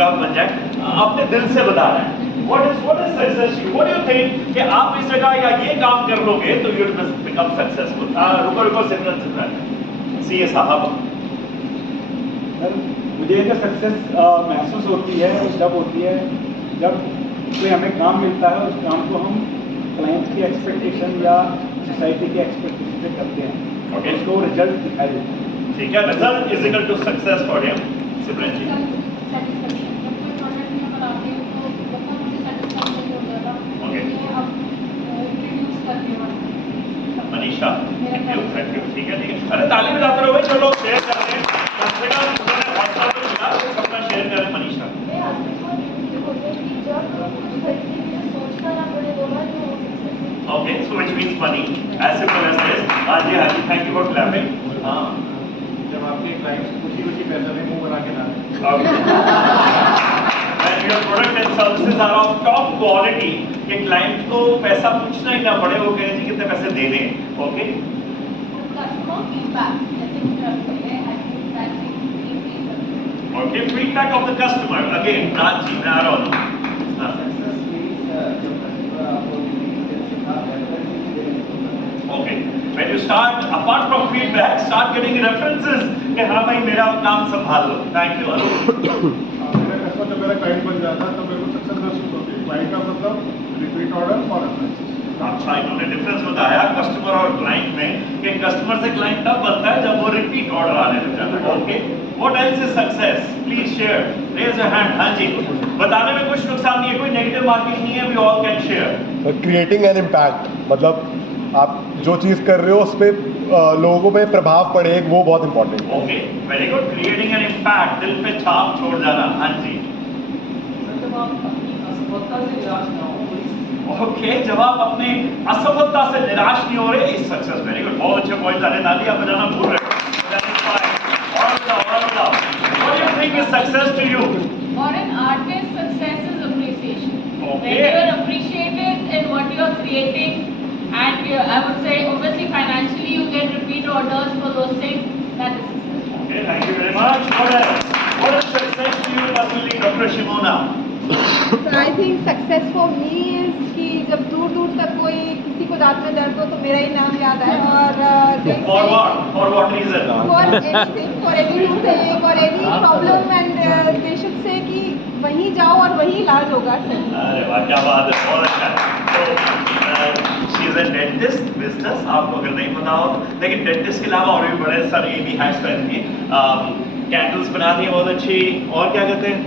आप बन जाए अपने दिल से बता रहे हैं what is success you what do you think कि आप इस जगह या ये काम कर लोगे तो you will become successful रुको सिमरन सीए साहब मुझे एक सक्सेस महसूस होती है जब कोई हमें काम मिलता है उस काम को हम क्लाइंट की एक्सपेक्टेशन या सोसाइटी की एक्सपेक्टेशन से करते हैं Okay. उसको रिजल्ट दिखाई देता है। ठीक है result is equal to success for him Simran ji Okay. Manisha thank you ठीक है अरे ताली बजाते रहो भाई चलो शेयर कर रहे हैं कम से कम उन्होंने हौसला तो मिला अपना शेयर करें Manisha okay so which means money as simple as this हाँ जी थैंक यू फॉर क्लैपिंग हाँ जब आपके क्लाइंट्स खुशी पैसा में मुंह बना के ना When your product and services are of top quality, कि क्लाइंट को पैसा पूछना ही ना पड़े वो कहे जी कितने पैसे दे दें okay okay feedback of the customer again Raj ji मैं आ रहा हूँ okay when you start apart from feedback start getting references कि हाँ भाई मेरा काम संभाल लो थैंक यू मेरा कस्टमर जब मेरा क्लाइंट बन जाता है तो मेरे को सक्सेस महसूस होती है क्लाइंट का मतलब रिपीट ऑर्डर और रेफरेंसेस अच्छा इन्होंने डिफरेंस बताया कस्टमर और क्लाइंट में कि कस्टमर से क्लाइंट तब बनता है जब वो रिपीट ऑर्डर आने लग जाता है okay what else is success please share raise your hand हाँ जी बताने में कुछ नुकसान नहीं है कोई नेगेटिव मार्किंग नहीं है we all can share creating an impact मतलब आप जो चीज़ कर रहे हो उस पर लोगों पे प्रभाव पड़े वो बहुत इंपॉर्टेंट है okay very good creating an impact दिल पे छाप छोड़ जाना हाँ जी ओके जब आप अपने असफलता से निराश नहीं हो रहे इज सक्सेस वेरी गुड बहुत अच्छे पॉइंट आने तालियां बजाना भूल रहे What do you think is success to you? For an artist, success is appreciation. Okay. When you are appreciated in what you are creating, and I would say, obviously, financially, you get repeat orders for those things. That is success. Okay, thank you very much. What is success to you, personally, Dr. Shimona? So I think success for me is कि जब दूर दूर तक कोई किसी को दांत में दर्द हो तो मेरा ही नाम याद आए और For what? For what reason? for anything, for any toothache or any problem and they should say कि वहीं जाओ और वहीं इलाज होगा सही। अरे वाह क्या बात है बहुत अच्छा तो she is a dentist business आपको अगर नहीं पता हो लेकिन डेंटिस्ट के अलावा और भी बड़े सारे भी हैक्स पहनती है कैंडल्स बनाती है बहुत अच्छी और क्या कहते हैं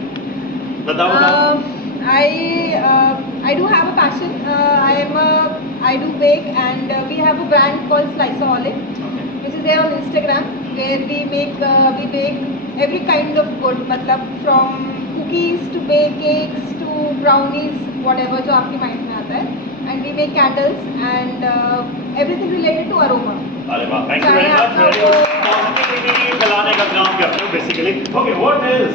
बताओ I do have a passion. I do bake and we have a brand called Sliceaholic, which is there on Instagram, where we bake every kind of good, मतलब from cookies to bake cakes to brownies, whatever जो आपके mind में आता है, and we make candles and everything related to aroma. अरे वाह thank you very much positivity फैलाने का काम करते हो बेसिकली ओके व्हाट इज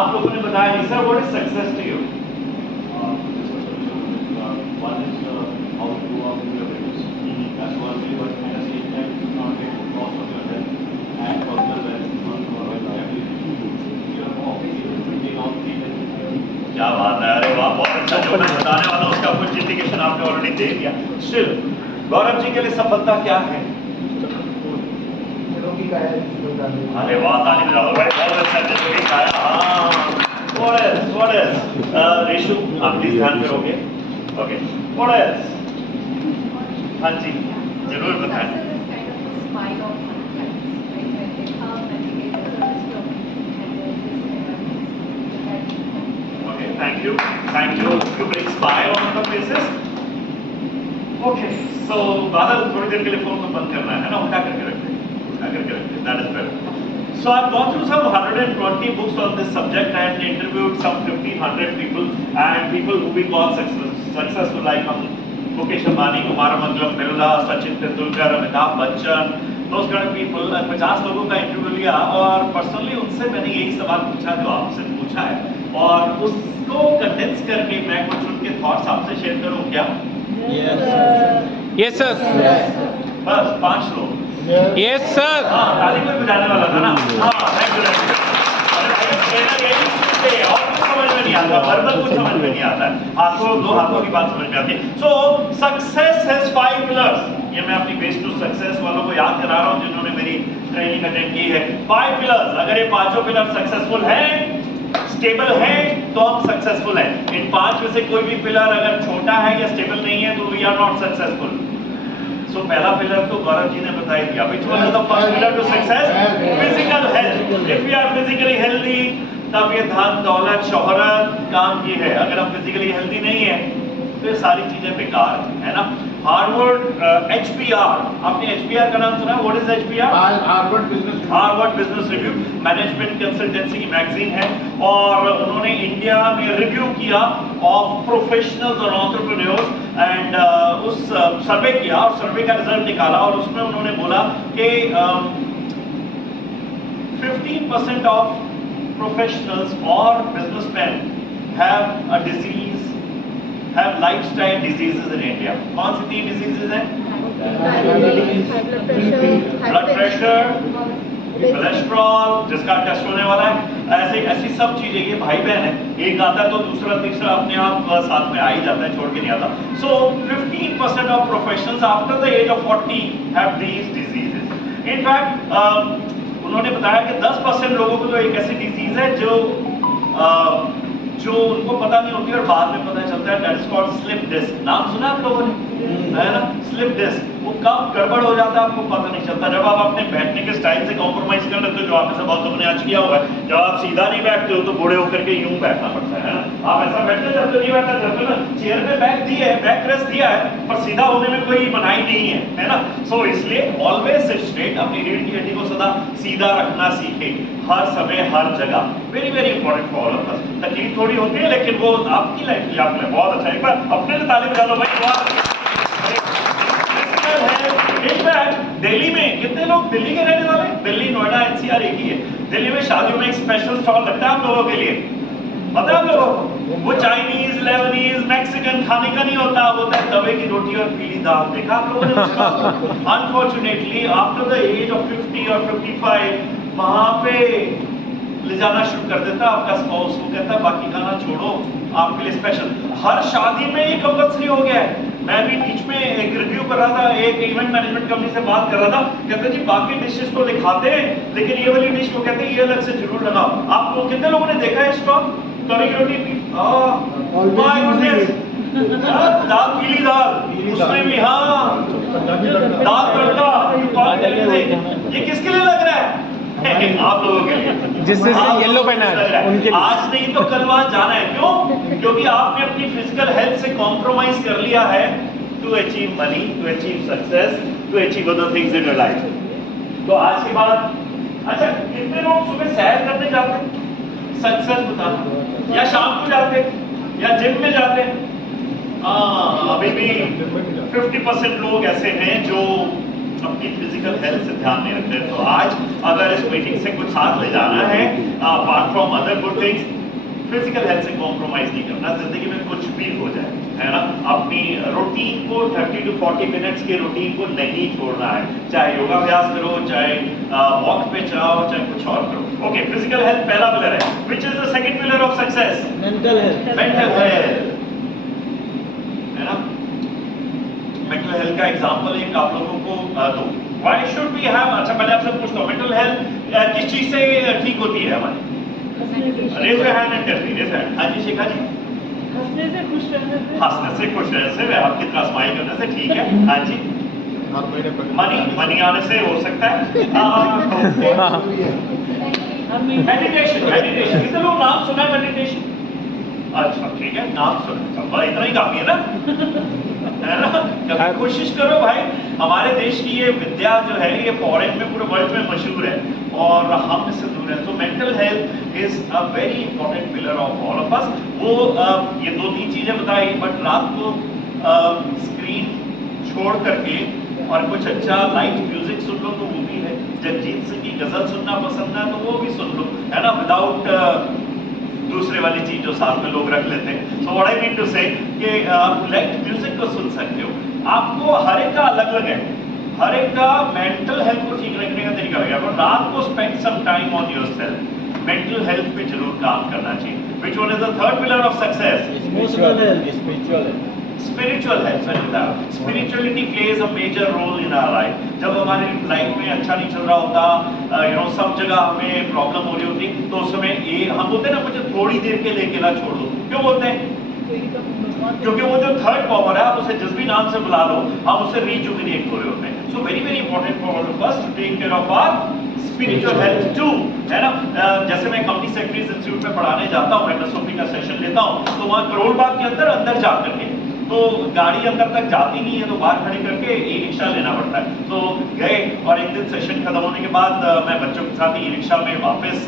आप लोगों ने बताया नहीं sir what is success to you one is how to do our food reviews. That's one way, but at the same time, you not get lost of your health and personal wealth on your family. You are always able to maintain all three things. क्या बात है अरे वाह बहुत अच्छा जो मैं बताने वाला हूँ उसका कुछ इंडिकेशन आपने ऑलरेडी दे दिया स्टिल गौरव जी के लिए सफलता क्या है अरे वाह ताली बजा दो भाई बहुत अच्छा निरोगी काया हाँ what else रेशु आप प्लीज ध्यान करोगे ओके what else हाँ जी जरूर बताएं okay thank you you bring smile on the faces okay so बादल थोड़ी देर के लिए फोन को बंद करना है ना उठा करके रखते that is better so I've gone through some 120 books on this subject and interviewed some 1500 people and people who we call successful like Mukesh Ambani, Kumar Mangalam, Birla, Sachin Tendulkar, Amitabh Bachchan those kind of people 50 लोगों का interview लिया और personally उनसे मैंने यही सवाल पूछा जो आपसे पूछा है और उसको कंडेंस करके मैं कुछ उनके थॉट्स आपसे शेयर करूं क्या यस सर बस 5 लोग यस सर हाँ ताली कोई बजाने वाला था ना हाँ थैंक यू वर्बल कुछ समझ में नहीं आता है, दो हाथों की बात समझ में आती है। सो सक्सेस हैज 5 पिलर्स, ये मैं अपनी बेस टू सक्सेस वालों को याद करा रहा हूँ जिन्होंने मेरी ट्रेनिंग अटेंड की है। 5 पिलर्स, अगर ये पांचों पिलर सक्सेसफुल हैं, स्टेबल है, तो हम सक्सेसफुल हैं। इन 5 में से कोई भी पिलर अगर छोटा है या स्टेबल नहीं है तो वी आर नॉट सक्सेसफुल। सो पहला पिलर तो गौरव जी ने बता ही दिया, which was the first pillar to success? Physical health. If we are physically healthy, तब ये धन दौलत शोहरत काम की है। अगर हम फिजिकली हेल्दी नहीं है तो ये सारी चीजें बेकार है ना। हार्वर्ड HBR, आपने HBR का नाम सुना? What is HBR? Harvard business review, management consultancy की मैगजीन है, और उन्होंने इंडिया में रिव्यू किया ऑफ प्रोफेशनल्स और एंटरप्रेन्योर्स एंड उस सर्वे किया और सर्वे का रिजल्ट निकाला, और उसमें उन्होंने बोला कि 15% ऑफ प्रोफेशनल्स और businessman have a disease, have lifestyle diseases in India. कौन सी 3 डिजीजेज हैं? ब्लड प्रेशर, कोलेस्ट्रॉल, जिसका टेस्ट होने वाला है, ऐसी सब चीजें, ये भाई बहन है, एक आता है तो दूसरा तीसरा अपने आप साथ में आ ही जाता है, छोड़ के नहीं आता। So 15% of professionals after the age of 40 have these diseases. In fact उन्होंने बताया कि 10% लोगों को तो एक ऐसी डिजीज है जो उनको पता नहीं होती और बाद में पता चलता है, that is called slip disc. नाम सुना आप लोगों ने? है ना, स्लिप डिस्क। वो कब गड़बड़ हो जाता है आपको पता नहीं चलता, जब आप अपने बैठने के स्टाइल से कॉम्प्रोमाइज कर लेते हो, जो आप में से बहुत लोगों ने आज किया हुआ है। जब आप सीधा नहीं बैठते हो तो बूढ़े होकर के यूं बैठना पड़ता है ना। आप ऐसा बैठते जब तो नहीं बैठना चाहते ना, चेयर पे बैक दी है, बैक रेस्ट दिया है, पर सीधा होने में कोई मनाही नहीं है ना। सो इसलिए ऑलवेज सिट स्ट्रेट, अपनी रीढ़ की हड्डी को सदा सीधा रखना सीखे, हर समय हर जगह। Very very important for all of अस। तकलीफ थोड़ी होती है लेकिन वो आपकी लाइफ के लिए आपके लिए बहुत अच्छा है। एक बार अपने लिए तालीम डालो भाई। दिल्ली में कितने लोग दिल्ली के रहने वाले? दिल्ली, नोएडा, NCR एक ही है। दिल्ली में शादियों में एक स्पेशल स्टॉल लगता है आप लोगों के लिए, पता है आप लोगों को? वो चाइनीज, लेबनीज, मैक्सिकन खाने का नहीं होता, होता है तवे की रोटी और पीली दाल। देखा आप लोगों ने उसका? Unfortunately after the age of 50 और 55 वहां पे ले जाना शुरू कर देता आपका स्पाउस, वो कहता है बाकी खाना छोड़ो, आपके लिए स्पेशल। हर शादी में ये कंपल्सरी हो गया है। मैं भी बीच में एक रिव्यू कर रहा था, एक इवेंट मैनेजमेंट कंपनी से बात कर रहा था, कहते जी बाकी डिशेस तो लिखाते हैं लेकिन ये वाली डिश को कहते हैं ये अलग से जरूर लगाओ। आप लोग कितने लोगों ने देखा है स्टॉल? तवे की रोटी, माय गुडनेस, दाल, पीली दाल, उसमें भी हाँ दाल तड़का, ये किसके लिए लग रहा है? आप लोगों के लिए, जिससे येलो पहना है उनके लिए। आज नहीं तो कल वहां जाना है। क्यों? क्योंकि आपने अपनी फिजिकल हेल्थ से कॉम्प्रोमाइज कर लिया है to achieve money, to achieve success, to achieve other things in your life. तो आज के बाद अच्छा, कितने लोग सुबह सैर करने जाते हैं? सक्सेस बताना, या शाम को जाते हैं या जिम में जाते हैं? अभी भी 50% लोग ऐसे हैं जो अपनी फिजिकल हेल्थ से ध्यान नहीं रखते। तो आज अगर इस मीटिंग से कुछ साथ ले जाना है, apart from other good things, physical health से कॉम्प्रोमाइज नहीं करना। जिंदगी में कुछ भी हो जाए, है ना, अपनी रूटीन को 30 to 40 मिनट्स की रूटीन को नहीं छोड़ना है। चाहे योगाभ्यास करो, चाहे वॉक पे जाओ, चाहे कुछ और करो। ओके, फिजिकल हेल्थ पहला पिलर है। Which is the second pillar of success? Mental health. Mental health, है ना। मेंटल हेल्थ का एग्जांपल एक आप लोगों को दूं। व्हाई शुड वी हैव, अच्छा पहले आपसे पूछता हूं, मेंटल हेल्थ किस चीज से ठीक होती है हमारी? Raise your hand and tell me, raise hand. हाँ जी शिखा जी। हंसने से, खुश रहने से। हंसने से, खुश रहने से, आपकी तरह स्माइल करने से, ठीक है। हाँ जी। मनी आने से हो सकता है। मेडिटेशन, मेडिटेशन, कितने लोग नाम सुना है मेडिटेशन? अच्छा ठीक है, नाम सुना, इतना ही काफी है ना, है ना। कभी कोशिश करो भाई। हमारे देश की ये विद्या जो है ये फॉरेन में, पूरे वर्ल्ड में मशहूर है और हम इससे दूर है। So mental health is a very important pillar of all of अस। वो ये 2-3 चीजें बताई, बट रात को स्क्रीन छोड़ करके और कुछ अच्छा लाइट म्यूजिक सुन लो तो वो भी है। जगजीत सिंह की गजल सुनना पसंद है तो वो भी सुन लो, है ना, विदाउट दूसरे वाली चीज जो साथ में लोग रख लेते हैं। So what I mean to say कि आप लाइट म्यूजिक को सुन सकते हो। आपको हर एक का अलग अलग है, हर एक का मेंटल हेल्थ को ठीक रखने का तरीका रहेगा, पर रात को spend some time on yourself. Mental health पे जरूर काम करना चाहिए। Which one is the third pillar of success? Spiritual health. Spirituality plays a major role in our life. जब हमारी लाइफ में अच्छा नहीं चल रहा होता, सब जगह हमें प्रॉब्लम हो रही होती, तो उस समय ये हम बोलते हैं ना, मुझे थोड़ी देर के लिए अकेला छोड़ दो। क्यों बोलते हैं? क्योंकि वो जो थर्ड पावर है, आप उसे जिस भी नाम से बुला लो, हम उसे रिजुविनेट हो रहे होते हैं। So very very important for all of us to take care of our spiritual health too, है ना। जैसे मैं कंपनी सेक्रेटरीज इंस्टीट्यूट में पढ़ाने जाता हूँ, एमएसओपी का सेशन लेता हूँ, तो वहाँ करोड़ बाग के अंदर जा करके तो गाड़ी अंदर तक जाती नहीं है, तो बाहर खड़ी करके ई रिक्शा लेना पड़ता है। तो गए और एक दिन सेशन खत्म होने के बाद मैं बच्चों के साथ ई रिक्शा में वापस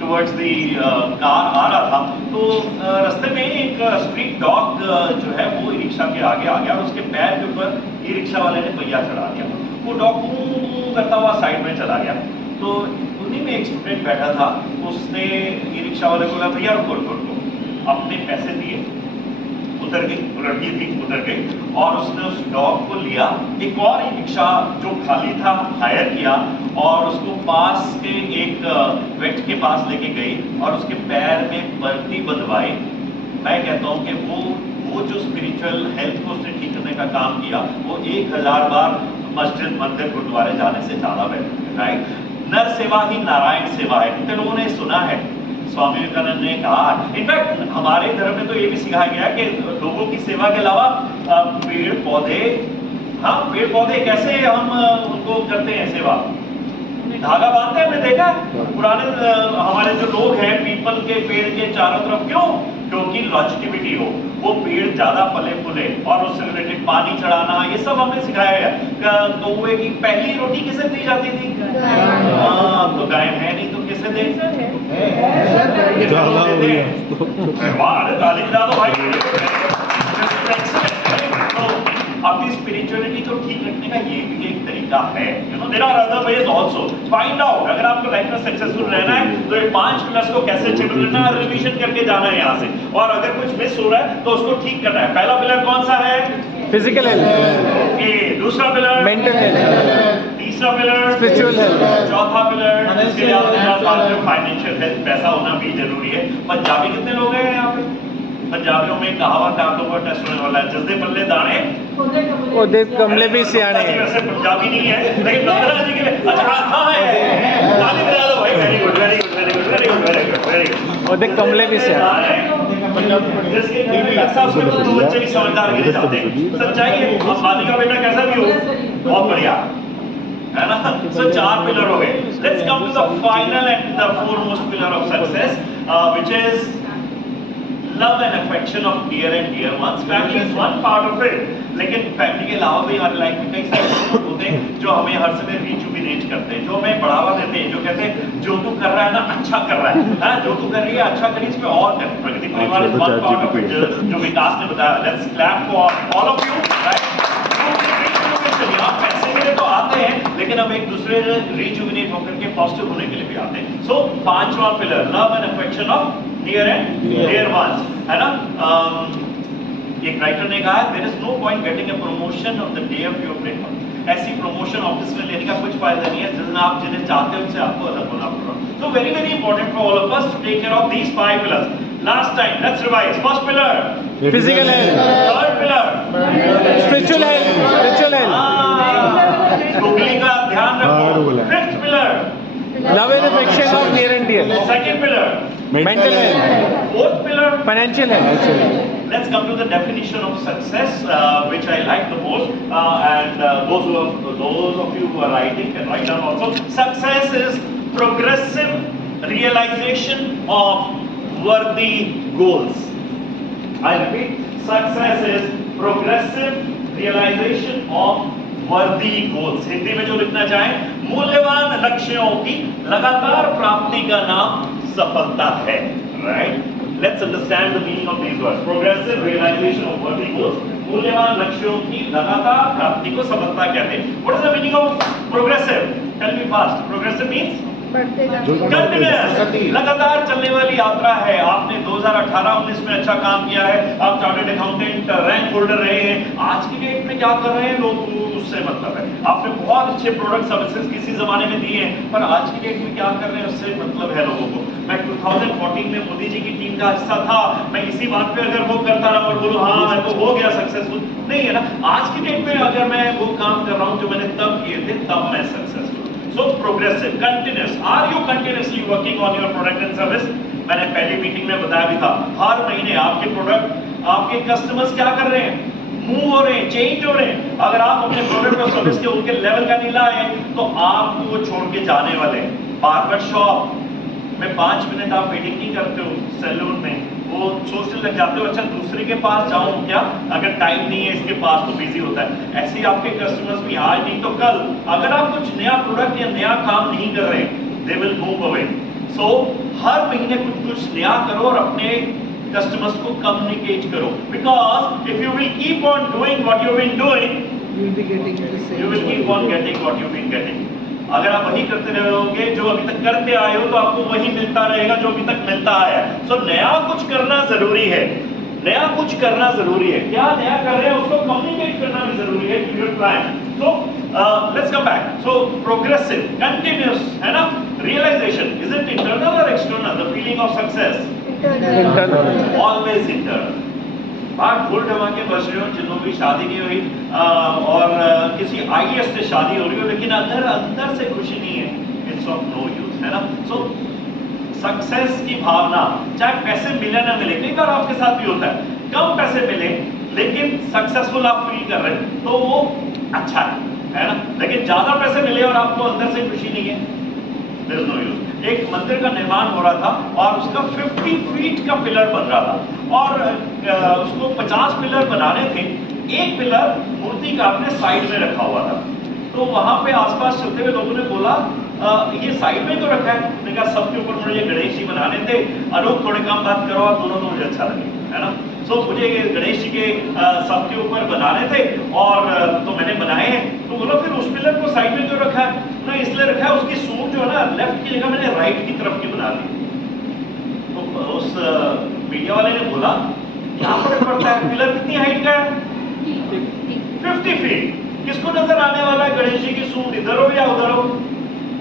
टुवर्ड्स दी कार आ रहा था, तो रास्ते में एक स्ट्रीट डॉग जो है वो ई रिक्शा के आगे आ गया और उसके पैर के ऊपर ई रिक्शा वाले ने पहिया चढ़ा दिया। वो डॉग करता हुआ साइड में चला गया। तो उन्हीं में एक स्टूडेंट बैठा था, उसने ई रिक्शा वाले को बोला, भैया रुको रुको रुको, अपने पैसे दिए, उतर गई, लड़की थी, उतर गई और उसने उस डॉग को लिया, एक और ई रिक्शा जो खाली था हायर किया और उसको पास के एक वेट के पास लेके गई और उसके पैर में पट्टी बंधवाई। मैं कहता हूँ कि वो जो स्पिरिचुअल हेल्थ को उसने ठीक करने का काम किया, वो 1000 बार मस्जिद मंदिर गुरुद्वारे जाने से ज्यादा बेहतर है, राइट। नर सेवा ही नारायण सेवा है, कितने लोगों ने सुना है, स्वामी विवेकानंद ने कहा। इनफैक्ट हमारे धर्म में तो ये भी सिखाया गया कि लोगों की सेवा के अलावा पेड़ पौधे, हाँ पेड़ पौधे कैसे हम उनको करते हैं सेवा, धागा बांधते हैं, हमने देखा पुराने हमारे जो लोग हैं पीपल के पेड़ के चारों तरफ, क्यों? क्योंकि लॉन्जिविटी हो, वो पेड़ ज्यादा फले फूले और उससे रिलेटेड पानी चढ़ाना, ये सब हमें सिखाया गया। कौवे की पहली रोटी किसे दी जाती थी? तो गाय है नहीं तो किसे दे? ताली बजा दो भाई। अपनी स्पिरिचुअलिटी को ठीक रखने का ये भी एक तरीका है। There are other ways also. Find out, अगर आपको लाइफ में सक्सेसफुल रहना है तो ये 5 पिलर्स को कैसे अचीव करना है, रिवीजन करके जाना है यहाँ से, और अगर कुछ मिस हो रहा है तो उसको ठीक करना है। पहला पिलर कौन सा है? Physical health, okay. दूसरा पिलर मेंटल हेल्थ, तीसरा पिलर स्पिरिचुअल हेल्थ, चौथा पिलर फाइनेंशियल हेल्थ, पैसा होना भी जरूरी है। पंजाबी कितने लोग हैं यहाँ पे? पंजाबियों में कहावत आप लोगों का टेस्ट होने वाला है, जिसदे पल्ले दाने ओदे कमले भी सियाने। वैसे पंजाबी नहीं है, लेकिन नंदरा जी के लिए अच्छा हाँ है। ताली बजा दो भाई। Very good very good very good very good very good very good. ओदे कमले भी सियाने। जिसके दिल में ऐसा उसके तो 2 बच्चे भी समझदार गिरे जाते हैं। सच्चाई है, अब माली का बेटा कैसा भी हो, बहुत बढ़िया है ना। सो 4 पिलर हो गए। Let's come to the final and the foremost pillar of success, which is love and affection of near and dear ones. Family is one part of it, लेकिन फैमिली के अलावा भी हमारी लाइफ में कई सारे लोग होते हैं जो हमें हर समय रिजुविनेट करते हैं, जो हमें बढ़ावा देते हैं, जो कहते हैं जो तू कर रहा है ना अच्छा कर रहा है, हाँ जो तू कर रही है अच्छा करिए, इस पे और कर। प्रगति परिवार is one part of it, जो विकास ने बताया। Let's clap for all of you, right. आप पैसे के लिए तो आते हैं, लेकिन हम एक दूसरे रिजुविनेट होकर के पॉजिटिव होने के लिए भी आते हैं। सो 5वां pillar, love and affection of near and dear ones, है ना। एक राइटर ने कहा, there is no point getting a promotion on the day of your breakup. ऐसी प्रमोशन ऑफिस में लेने का कुछ फायदा नहीं है, जिस दिन आप जिन्हें चाहते हैं उनसे आपको अलग होना पड़ रहा है। So very very important for all of us to take care of these 5 pillars. Last time, let's revise. First pillar, physical health, third pillar, spiritual health, spiritual health, डुगली का ध्यान रखो। Fifth pillar, love and affection of near and dear, second pillar, mental health, fourth pillar. Financial health. Let's come to the definition of success, which I like the most, and those of you who are writing can write down also. Success is progressive realization of worthy goals. I repeat, success is progressive realization of worthy goals. Hindi में जो लिखना चाहें, मूल्यवान लक्ष्यों की लगातार प्राप्ति का नाम सफलता है, right? Let's understand the meaning of these words. Progressive realization of worthy goals. मूल्यवान लक्ष्यों की लगातार प्राप्ति को सफलता कहते हैं। What is the meaning of progressive? Tell me fast. Progressive means continuous, लगातार चलने वाली यात्रा है। आपने 2 2018-19 में अच्छा काम किया है, आप चार्टर्ड अकाउंटेंट रैंक होल्डर रहे हैं, आज की डेट में क्या कर रहे हैं लोग, उससे मतलब है। आपने बहुत अच्छे प्रोडक्ट सर्विसेज किसी जमाने में दिए हैं, पर आज की डेट में क्या कर रहे हैं उससे मतलब है लोगों को। मैं 2014 में मोदी जी की टीम का हिस्सा था, मैं इसी बात पे अगर वो करता रहा और बोलूं हाँ मैं तो हो गया सक्सेसफुल, नहीं है ना। आज की डेट में अगर मैं वो काम कर रहा हूं जो मैंने तब किए थे, तब मैं successful. So progressive, continuous, are you continuously working on your product and service. मैंने पहली मीटिंग में बताया भी था, हर महीने आपके प्रोडक्ट, आपके कस्टमर्स क्या कर रहे हैं, मूव हो रहे हैं, चेंज हो रहे हैं। अगर आप अपने प्रोडक्ट और सर्विस के उनके लेवल का नहीं लाए तो आपको वो छोड़ के जाने वाले हैं। बार्बर शॉप में 5 मिनट आप वेटिंग नहीं करते हो, सैलून में वो सोचने लग जाते हो अच्छा दूसरे के पास जाऊं क्या, अगर टाइम नहीं है इसके पास तो बिजी होता है। ऐसे ही आपके कस्टमर्स भी आज नहीं तो कल, अगर आप कुछ नया प्रोडक्ट या नया काम नहीं कर रहे, दे विल मूव अवे। सो हर महीने कुछ नया करो और अपने कस्टमर्स को कम्युनिकेट करो, because if you will keep on doing what you been doing, you will keep on getting what you been getting. अगर आप वही करते रहोगे जो अभी तक करते आए हो, तो आपको वही मिलता रहेगा जो अभी तक मिलता आया है। सो नया कुछ करना जरूरी है, नया कुछ करना जरूरी है। क्या नया कर रहे हैं उसको कम्युनिकेट करना भी जरूरी है to your client. So let's come back. So progressive, continuous, है ना। रियलाइजेशन, इज इट इंटरनल और external? The feeling of success Internal. Always internal. बात फुल धमाके बच रहे हो, जिन लोगों की शादी नहीं हुई और किसी IAS से शादी हो रही हो, लेकिन अंदर से खुशी नहीं है, इट्स ऑफ नो यूज, है ना। सो सक्सेस की भावना, चाहे पैसे मिले ना मिले, कई बार आपके साथ भी होता है, कम पैसे मिले लेकिन सक्सेसफुल आप फील कर रहे हैं तो वो अच्छा है ना। लेकिन ज्यादा पैसे मिले और आपको अंदर से खुशी नहीं है, देयर इज नो यूज। एक मंदिर का निर्माण हो रहा था और उसका 50 फीट का पिलर बन रहा था और उसको 50 पिलर बनाने थे। एक पिलर मूर्तिकार ने साइड में रखा हुआ था, तो वहां पे आसपास चलते हुए लोगों ने बोला ये साइड में तो रखा है। मैंने कहा सबके ऊपर मुझे गणेश जी बनाने थे, अनूप थोड़े कम बात करो आप दोनों, तो मुझे अच्छा लगे, है ना। सो मुझे गणेश जी के सबके ऊपर बनाने थे और तो मैंने बनाए हैं। तो बोला फिर उस पिलर को साइड में क्यों रखा है? ना इसलिए रखा है उसकी सूट जो है ना लेफ्ट की जगह मैंने राइट की तरफ की बना दी। तो उस मीडिया वाले ने बोला क्या फर्क पड़ता है, पिलर कितनी हाइट का है? 50 फीट। किसको नजर आने वाला है गणेश जी की सूट इधर हो या उधर हो?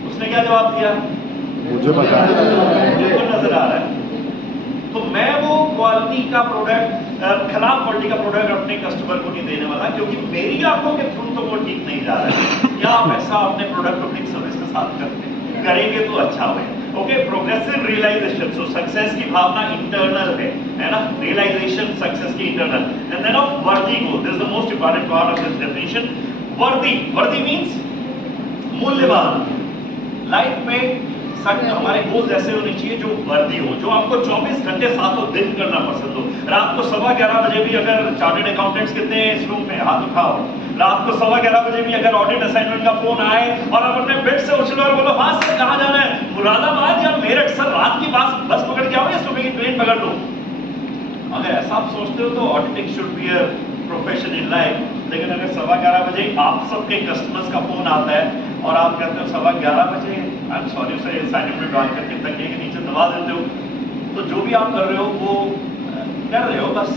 उसने क्या जवाब दिया? मुझे पता है, मुझे नजर आ रहा है। तो मैं वो क्वालिटी का प्रोडक्ट, खराब क्वालिटी का प्रोडक्ट अपने कस्टमर को नहीं देने वाला, क्योंकि मेरी आंखों के थ्रू तो वो ठीक नहीं जा रहा है। क्या आप ऐसा अपने प्रोडक्ट अपनी सर्विस के साथ करते हैं? करेंगे तो अच्छा होगा। Okay, progressive realization. So success की भावना इंटरनल है ना। रियलाइजेशन सक्सेस की internal. And then of worthy goal, this is the most important part of this definition. Worthy means मूल्यवान। लाइफ में हमारे गोल्स ऐसे होने चाहिए जो वर्दी हो, जो आपको 24 घंटे सातों दिन करना पसंद हो। रात को 11:15 बजे भी अगर चार्टर्ड अकाउंटेंट्स कितने हैं इस रूम में, हाथ उठाओ। रात को 11:15 बजे भी अगर ऑडिट असाइनमेंट का फोन आए और आप अपने बेड से उछलो और बोलो हाँ सर कहाँ जाना है, मुरादाबाद या मेरठ, सर रात की बस पकड़ के आओ या सुबह की ट्रेन पकड़ लो। अगर ऐसा आप सोचते हो तो auditing should be a profession in life. लेकिन अगर 11:15 बजे आप सबके कस्टमर्स का फोन आता है और आप कहते हो 11:15 बजे, I am sorry sir, silent में डाल करके तकिए के नीचे दबा देते हो, तो जो भी आप कर रहे हो वो कर रहे हो बस,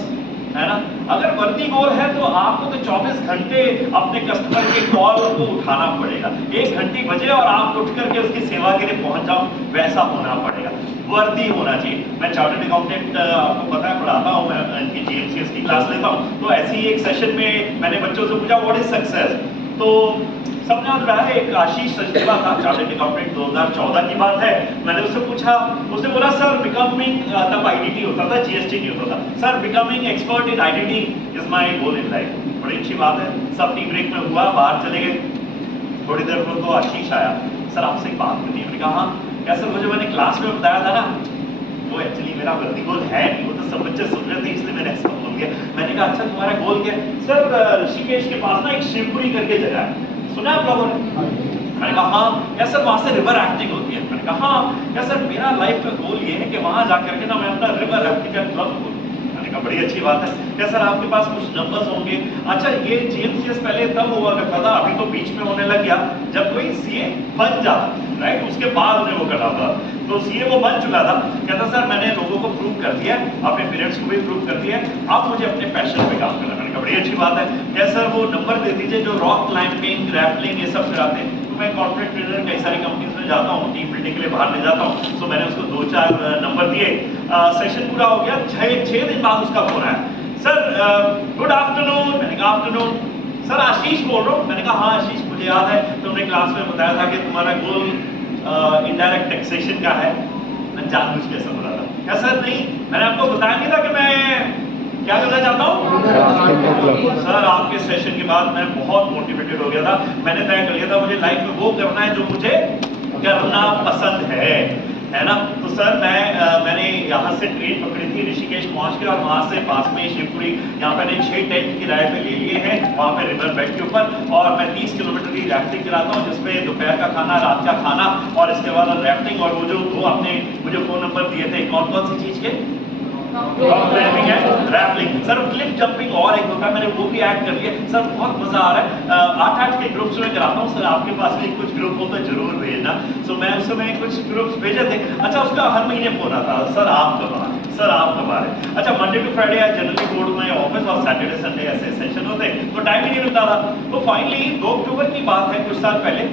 है ना। अगर वर्दी गोल है तो आपको तो 24 घंटे अपने कस्टमर के कॉल को उठाना पड़ेगा। 1 घंटे बजे और आप उठ करके उसकी सेवा के लिए पहुंच जाओ, वैसा होना पड़ेगा। वर्दी होना चाहिए। मैं चार्टर्ड अकाउंटेंट आपको पता है पढ़ाता हूँ, मैं इनकी GMCS की क्लास लेता हूँ। तो ऐसे ही एक सेशन में मैंने बच्चों से पूछा व्हाट इज सक्सेस, तो सबने याद रहा है एक आशीष सचदेवा था, चार्टर्ड अकाउंटेंट, 2014 की बात है। मैंने उससे पूछा, उसने बोला सर बिकमिंग, तब IDT होता था, GST नहीं होता था, sir becoming expert in IDT is my goal in life. बड़ी अच्छी बात है। सब टी ब्रेक में हुआ, बाहर चले गए। थोड़ी देर में तो आशीष आया, सर आपसे एक बात करनी है। मैंने कहा हाँ क्या सर, मुझे मैंने क्लास में बताया था ना, वो एक्चुअली मेरा वर्दी गोल है नहीं, वो तो सब बच्चे सुन रहे थे इसलिए मैंने ऐसा बोल दिया। मैंने कहा अच्छा तुम्हारा गोल क्या है? सर ऋषिकेश के पास ना एक शिवपुरी करके जगह है, सुना आप लोगों ने? मैंने कहा हाँ। क्या सर वहां से रिवर राफ्टिंग होती है? मैंने कहा हाँ। क्या सर मेरा लाइफ का गोल ये है कि वहां जाकर के ना मैं अपना रिवर राफ्टिंग का क्लब खोलूं। मैंने कहा बड़ी अच्छी बात है। क्या सर आपके पास कुछ नंबर्स होंगे? अच्छा ये GMCS पहले तब हुआ करता था, अभी तो बीच में होने लग गया जब कोई CA बन जाता। राइट, उसके बाद उन्हें वो करना था। तो सीए वो बन चुका था, कहता सर मैंने लोगों को प्रूव कर दिया, अपने पेरेंट्स को भी प्रूव कर दिया, अब मुझे अपने पैशन पे काम करना। मैंने कहा बड़ी अच्छी बात है, क्या सर वो नंबर दे दीजिए जो रॉक क्लाइंबिंग, रैपलिंग ये सब कराते हैं। तो मैं कॉर्पोरेट ट्रेनर कई सारी कंपनीज में जाता हूँ, टीम बिल्डिंग के लिए बाहर ले जाता हूँ, तो मैंने उसको 2-4 नंबर दिए। सेशन पूरा हो गया, 6 दिन बाद उसका फोन आया, सर गुड आफ्टरनून। मैंने कहा आफ्टरनून। सर आशीष बोल रहा हूँ। मैंने कहा हाँ आशीष, मुझे याद है तुमने क्लास में बताया था कि तुम्हारा गोल इनडायरेक्ट टैक्सेशन का है। मैं जानबूझ के ऐसा बोला था, क्या सर नहीं, मैंने आपको बताया नहीं था कि मैं क्या करना चाहता हूँ। सर आपके सेशन के बाद मैं बहुत मोटिवेटेड हो गया था, मैंने तय कर लिया था मुझे लाइफ में वो करना है जो मुझे करना पसंद है ना। तो सर मैंने यहाँ से ट्रेन पकड़ी थी, ऋषिकेश पहुँच के, और वहाँ से पास में शिवपुरी, यहाँ पे 6 टेंट किराए पे ले लिए हैं वहाँ पे रिवर बेड के ऊपर, और मैं 30 किलोमीटर की रैफ्टिंग कराता हूँ, जिसमें दोपहर का खाना, रात का खाना, और इसके बाद रैफ्टिंग। और वो जो 2 आपने मुझे फ़ोन नंबर दिए थे, कौन कौन सी चीज़ के? क्लाइंबिंग है, रैपलिंग, सर क्लिफ जंपिंग और एक होता है, मैंने वो भी ऐड कर लिया। सर बहुत मजा आ रहा है, 8-8 के ग्रुप्स में कराता हूँ। सर आपके पास भी कुछ ग्रुप हो तो जरूर भेजना। सो मैं उस समय कुछ ग्रुप्स भेजे थे। अच्छा, उसका हर महीने फोन आता, सर आप कब आ रहे, सर आप कब आ रहे। अच्छा, मंडे टू फ्राइडे या जनरली बोर्ड में ऑफिस, और सैटरडे संडे ऐसे सेशन होते, तो टाइम ही नहीं मिलता था। तो फाइनली 2 अक्टूबर की बात है, कुछ साल पहले,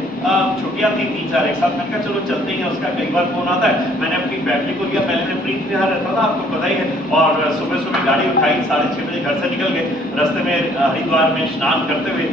छुट्टियां थी 3-4 एक साथ, मैंने कहा चलो चलते हैं। उसका कई बार फोन आता है, मैंने अपनी फैमिली को लिया, पहले मैं प्रीत विहार रहता था, आपको पता ही है, और सुबह गाड़ी उठाई, 6:30 बजे घर से निकल गए। रास्ते में हरिद्वार में स्नान करते हुए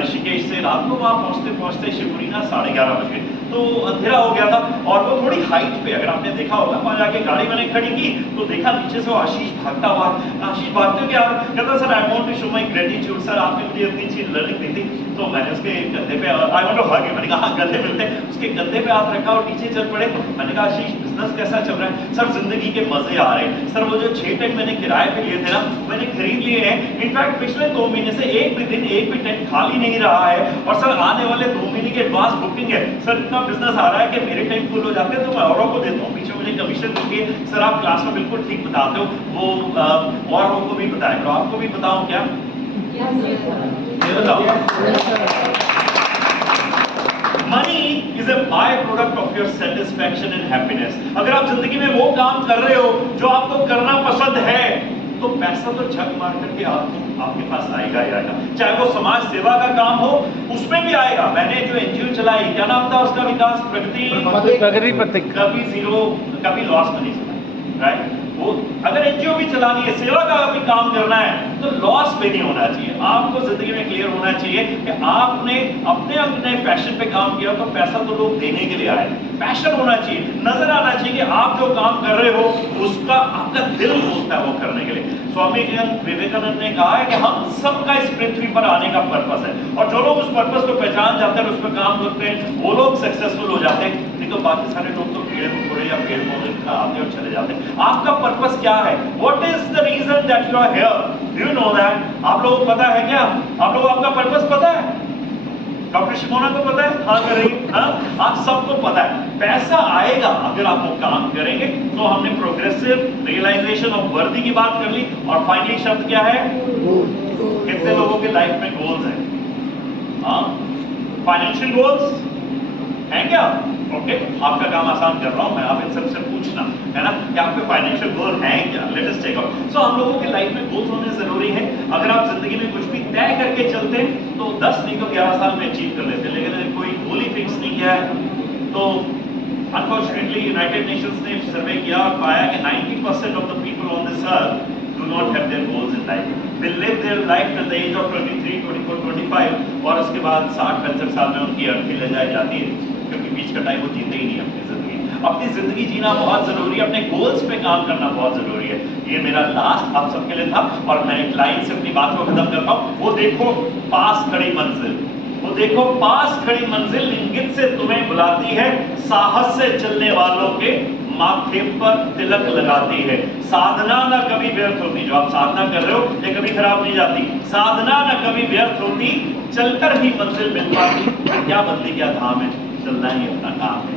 ऋषिकेश से रात को वहाँ पहुँचते शिवपुरी ना 11:30 बजे, तो अंधेरा हो गया था। और वो थोड़ी हाइट पे, अगर आपने देखा होगा, वहाँ जाके गाड़ी मैंने खड़ी की तो देखा नीचे से आशीष भागता हुआ। आशीष भागते हुए कहता sir I want to show my gratitude, sir आपने मुझे इतनी अच्छी लर्निंग दी थी। तो मैंने उसके कंधे पे, I want to hug him, मैंने कहा हाँ गले मिलते, उसके कंधे पे हाथ रखा और नीचे चल पड़े। मैंने कहा आशीष बिजनेस कैसा चल रहा है? सर जिंदगी के मजे आ रहे हैं सर, वो जो 6 टेंट मैंने किराए पे लिए थे ना, मैंने खरीद लिए हैं। इनफैक्ट पिछले 2 महीने से एक भी दिन, एक भी टेंट खाली नहीं रहा है, और सर आने वाले 2 महीने के एडवांस बुकिंग है। सर इतना बिजनेस आ रहा है कि मेरे टेंट फुल हो जाते हैं तो मैं औरों को देता हूँ, पीछे मुझे कमीशन मिलती है। सर आप क्लास में बिल्कुल ठीक बताते हो, वो औरों को भी बताया करो। आपको भी बताऊं क्या? ये बताओ। Money is a by product of your satisfaction and happiness. अगर आप जिंदगी में वो काम कर रहे हो जो आपको करना पसंद है, तो पैसा तो झक मार करके आपके पास आएगा ही आएगा। चाहे वो समाज सेवा का काम हो, उसमें भी आएगा। मैंने जो एनजीओ चलाई, क्या नाम था उसका? विकास प्रगति, कभी जीरो, कभी लॉस मनी चला, राइट। वो अगर एनजीओ भी चलानी है, सेवा का भी काम करना है, तो लॉस पे नहीं होना चाहिए। आपको जिंदगी में क्लियर होना चाहिए कि आपने अपने पैशन पे काम किया, तो पैसा तो लोग देने के लिए आए। पैशन होना चाहिए, नजर आना चाहिए कि आप जो काम कर रहे हो उसका आपका दिल होता है वो करने के लिए। स्वामी विवेकानंद ने कहा है कि हम सबका इस पृथ्वी पर आने का पर्पस है, और जो लोग उस पर्पस को पहचान जाते हैं, उस पर काम करते हैं, वो लोग सक्सेसफुल हो जाते हैं। नहीं तो बाकी सारे लोग तो पेड़ पौधे या पेड़ पौधे आते और चले जाते हैं। आपका पर्पस क्या है? What is the reason that you are here? Do you know that? आप लोगों को पता है क्या? आप लोगों को आपका पर्पस पता है? डॉक्टर शिमोना को पता है? हाँ कर रही है, हाँ? आप सबको पता है। पैसा आएगा अगर आप वो काम करेंगे। तो हमने प्रोग्रेसिव रियलाइजेशन ऑफ वर्दी की बात कर ली, और फाइनली शब्द क्या है? कितने लोगों के लाइफ में गोल्स हैं? हाँ, फाइनेंशियल गोल्स हैं क्या? ओके, आपका काम आसान कर रहा हूं मैं, आप इन सबसे पूछना है ना कि आपके फाइनेंशियल गोल हैं क्या? Let us check out. So हम लोगों के लाइफ में गोल्स होने जरूरी है। अगर आप जिंदगी में कुछ भी तय करके चलते हैं तो 10 नहीं तो 11 साल में अचीव कर लेते हैं, लेकिन अगर कोई गोल ही फिक्स नहीं किया है तो अनफॉर्चुनेटली यूनाइटेड नेशंस ने सर्वे किया और पाया कि 90% of the people on this earth do not have their goals in life. They live their life till the age of 23, 24, 25, और उसके बाद 60-65 साल में उनकी अर्थी ले जाई जाती है, क्योंकि बीच का टाइम वो जीते ही नहीं अपनी जिंदगी। अपनी जिंदगी जीना बहुत जरूरी है, अपने गोल्स पे काम करना बहुत जरूरी है। ये मेरा लास्ट आप सबके लिए था, और मैं एक लाइन से अपनी बात को खत्म करता हूँ। वो देखो पास खड़ी मंजिल, वो देखो पास खड़ी मंजिल इंगित से तुम्हें बुलाती है, साहस से चलने वालों के माथे पर तिलक लगाती है। साधना ना कभी व्यर्थ होती, जो आप साधना कर रहे हो ये कभी खराब नहीं जाती। साधना ना कभी व्यर्थ होती, चलकर ही मंजिल मिल पाती। क्या बदली क्या धाम है, चलना ही अपना काम है।